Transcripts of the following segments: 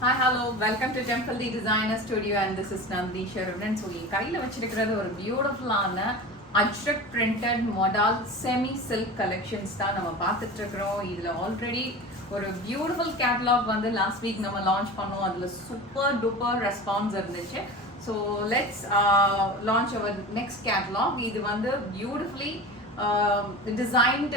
Hi, hello, welcome to Temple the Designer Studio and this is Nandhi Sharunan. So, in கையில வச்சிருக்கிறது ஒரு பியூட்டிஃபுல்லான Ajrakh printed modal semi silk collections தான் நம்ம பார்த்துட்டு இருக்கிறோம். இதுல ஆல்ரெடி ஒரு பியூட்டிஃபுல் கேட்டலாக் வந்து லாஸ்ட் வீக் நம்ம லான்ச் பண்ணோம். அதுல சூப்பர் டூப்பர் ரெஸ்பான்ஸ் இருந்துச்சு. So let's launch our next catalogue. இது வந்து beautifully designed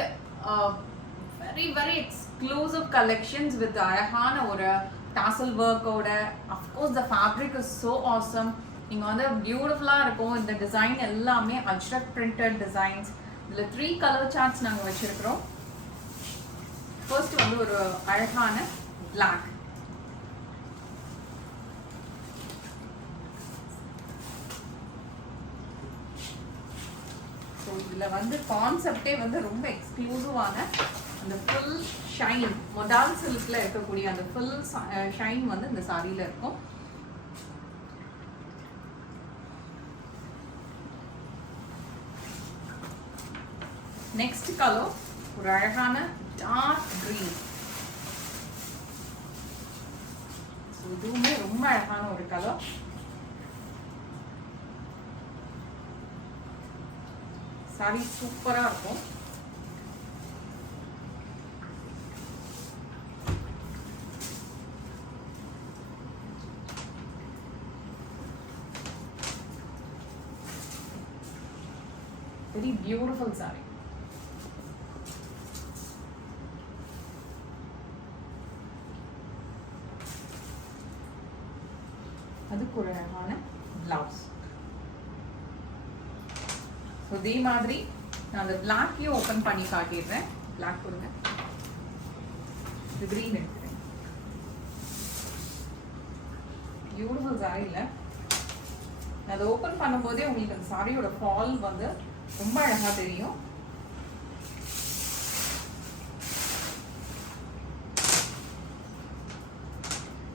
very exclusive collections with அழகான ஒரு tassel work ஓட. Of course the fabric is so awesome. இங்க வந்து பியூட்டிஃபுல்லா இருக்கும். இந்த டிசைன் எல்லாமே அஜ்ரக் printed designs. இதுல 3 color charts நாங்க வச்சிருக்கிறோம். ஃபர்ஸ்ட் வந்து ஒரு அழகான black. ஸோ இதுல வந்து கான்செப்டே வந்து ரொம்ப எக்ஸ்க்ளூசிவான அந்த ஃபுல் ஷைன் மொடால் சில்க்ல இருக்கக்கூடிய அந்த ஃபுல் ஷைன் வந்து இந்த சாரியில இருக்கும். நெக்ஸ்ட் கலர் ஒரு அழகான டார்க் கிரீன். இதுவுமே ரொம்ப அழகான ஒரு கலர். சாரி சூப்பரா இருக்கும். Very beautiful saree. அதுக்கு ஒரு அழகான பிளவுஸ். ஸோ இதே மாதிரி நான் அந்த பிளாக்கையும் ஓப்பன் பண்ணி காட்டிடுறேன். பிளாக் கொடுங்க. இது கிரீன் எடுக்கிறேன். பியூட்டிஃபுல் சாரி இல்லை. அதை ஓப்பன் பண்ணும்போதே உங்களுக்கு அந்த சாரியோட ஃபால் வந்து ரொம்ப அழகா தெரியும்.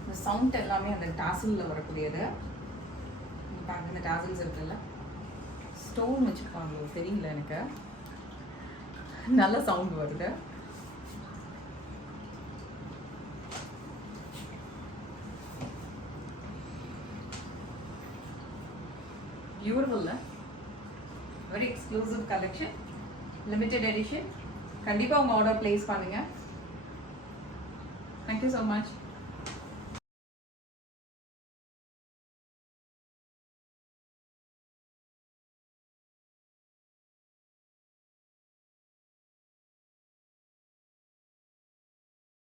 இந்த சவுண்ட் எல்லாமே அந்த டாசல்ல வரக்கூடியது. இந்த டாசல்ஸ் இருக்குல்ல, ஸ்டோன் வச்சிருப்பாங்க, தெரியல எனக்கு. நல்ல சவுண்ட் வருது. பியூட்டிஃபுல்ல, very exclusive collection, limited edition. கண்டிப்பா உங்க ஆர்டர் பிளேஸ் பண்ணுங்க. Thank you so much.